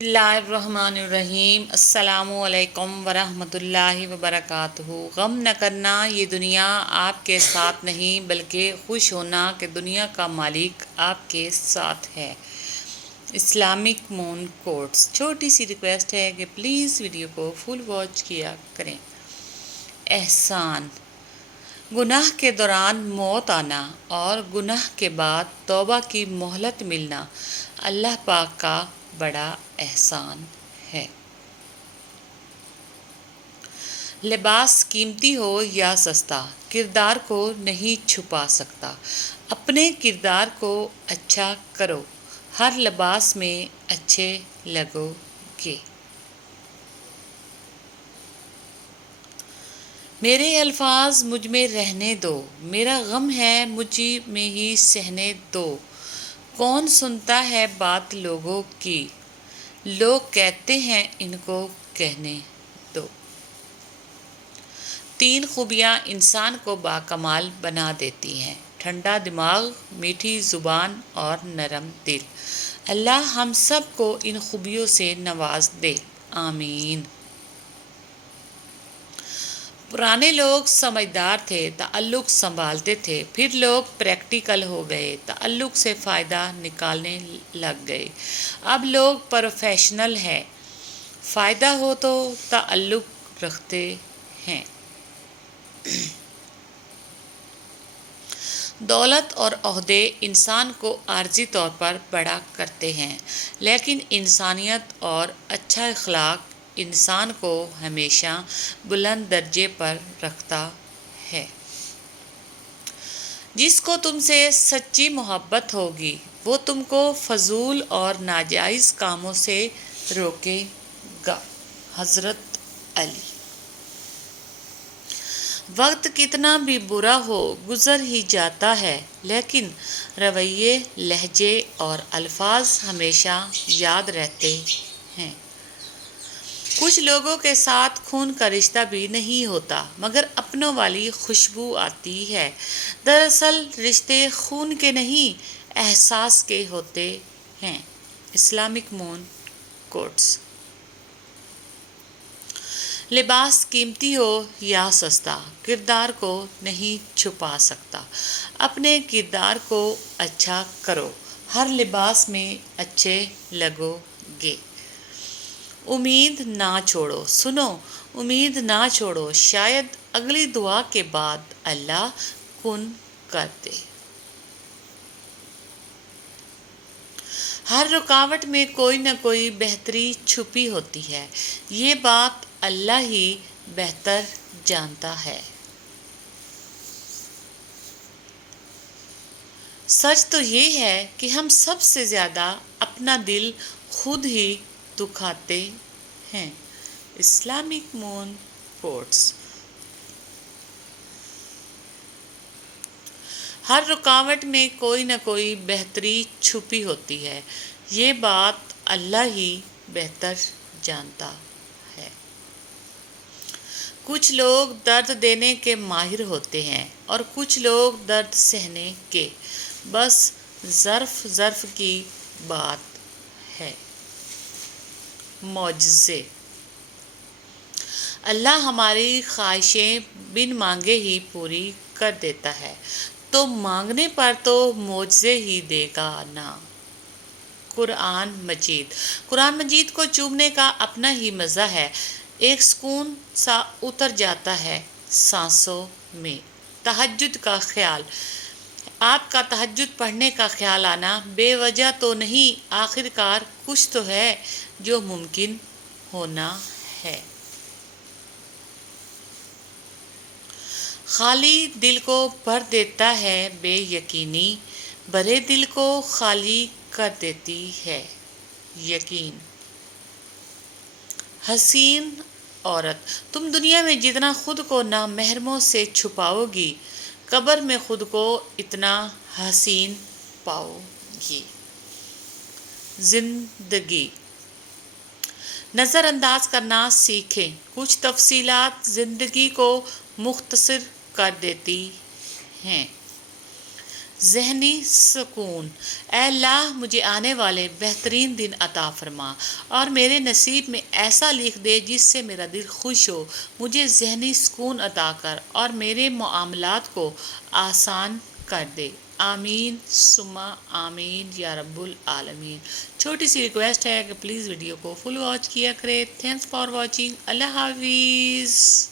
बिस्मिल्लाहिर्रहमानिर्रहीम। अस्सलामु अलैकुम वरहमतुल्लाहि वबरकातुहू। गम न करना, ये दुनिया आपके साथ नहीं बल्कि खुश होना कि दुनिया का मालिक आपके साथ है। Islamic moon quotes. छोटी सी रिक्वेस्ट है कि प्लीज़ वीडियो को फुल वॉच किया करें। एहसान। गुनाह के दौरान मौत आना और गुनाह के बाद तौबा की मोहलत मिलना अल्लाह पाक का बड़ा एहसान है। लिबास कीमती हो या सस्ता, किरदार को नहीं छुपा सकता। अपने किरदार को अच्छा करो, हर लिबास में अच्छे लगोगे। मेरे अल्फाज मुझ में रहने दो, मेरा गम है मुझ में ही सहने दो। कौन सुनता है बात लोगों की, लोग कहते हैं इनको कहने दो। 3 खूबियाँ इंसान को बाकमाल बना देती हैं: ठंडा दिमाग, मीठी ज़ुबान और नरम दिल। अल्लाह हम सब को इन खूबियों से नवाज दे, आमीन। पुराने लोग समझदार थे, ताल्लुक़ संभालते थे। फिर लोग प्रैक्टिकल हो गए, ताल्लुक़ से फ़ायदा निकालने लग गए। अब लोग प्रोफेशनल हैं, फ़ायदा हो तो ताल्लुक़ रखते हैं। दौलत और ओहदे इंसान को आर्जी तौर पर बड़ा करते हैं, लेकिन इंसानियत और अच्छा अखलाक इंसान को हमेशा बुलंद दर्जे पर रखता है। जिसको तुमसे सच्ची मोहब्बत होगी वो तुमको फजूल और नाजायज़ कामों से रोकेगा। हज़रत अली। वक्त कितना भी बुरा हो गुज़र ही जाता है, लेकिन रवैये, लहजे और अल्फाज हमेशा याद रहते हैं। कुछ लोगों के साथ खून का रिश्ता भी नहीं होता, मगर अपनों वाली खुशबू आती है। दरअसल रिश्ते खून के नहीं, एहसास के होते हैं। Islamic moon quotes. लिबास कीमती हो या सस्ता, किरदार को नहीं छुपा सकता। अपने किरदार को अच्छा करो, हर लिबास में अच्छे लगोगे। उम्मीद ना छोड़ो, सुनो, उम्मीद ना छोड़ो, शायद अगली दुआ के बाद अल्लाह कुन कर दे। हर रुकावट में कोई न कोई बेहतरी छुपी होती है, ये बात अल्लाह ही बेहतर जानता है। सच तो ये है कि हम सबसे ज़्यादा अपना दिल खुद ही दुखाते हैं। Islamic moon quotes. हर रुकावट में कोई न कोई बेहतरी छुपी होती है, ये बात अल्लाह ही बेहतर जानता है। कुछ लोग दर्द देने के माहिर होते हैं और कुछ लोग दर्द सहने के। बस ज़र्फ़ की बात है। मौजज़े। अल्लाह हमारी ख्वाहिशें बिन मांगे ही पूरी कर देता है, तो मांगने पर तो मौजज़े ही देगा ना। कुरान मजीद। कुरान मजीद को चूमने का अपना ही मज़ा है, एक सुकून सा उतर जाता है सांसों में। तहज्जुद का ख्याल। आपका तहज्जुद पढ़ने का ख्याल आना बेवजह तो नहीं, आखिरकार कुछ तो है जो मुमकिन होना है। खाली दिल को भर देता है बेयकीनी, भरे दिल को खाली कर देती है यकीन। हसीन औरत। तुम दुनिया में जितना खुद को नामहरमों से छुपाओगी, कब्र में खुद को इतना हसीन पाओगी। जिंदगी। नज़रअंदाज करना सीखें, कुछ तफसीलात ज़िंदगी को मुख्तसर कर देती हैं। ذہنی سکون۔ اے اللہ مجھے آنے والے بہترین دن عطا فرما اور میرے نصیب میں ایسا لکھ دے جس سے میرا دل خوش ہو، مجھے ذہنی سکون عطا کر اور میرے معاملات کو آسان کر دے۔ آمین ثم آمین یا رب العالمین۔ چھوٹی سی ریکویسٹ ہے کہ پلیز ویڈیو کو فل واچ کیا کرے۔ Thanks for watching. اللہ حافظ۔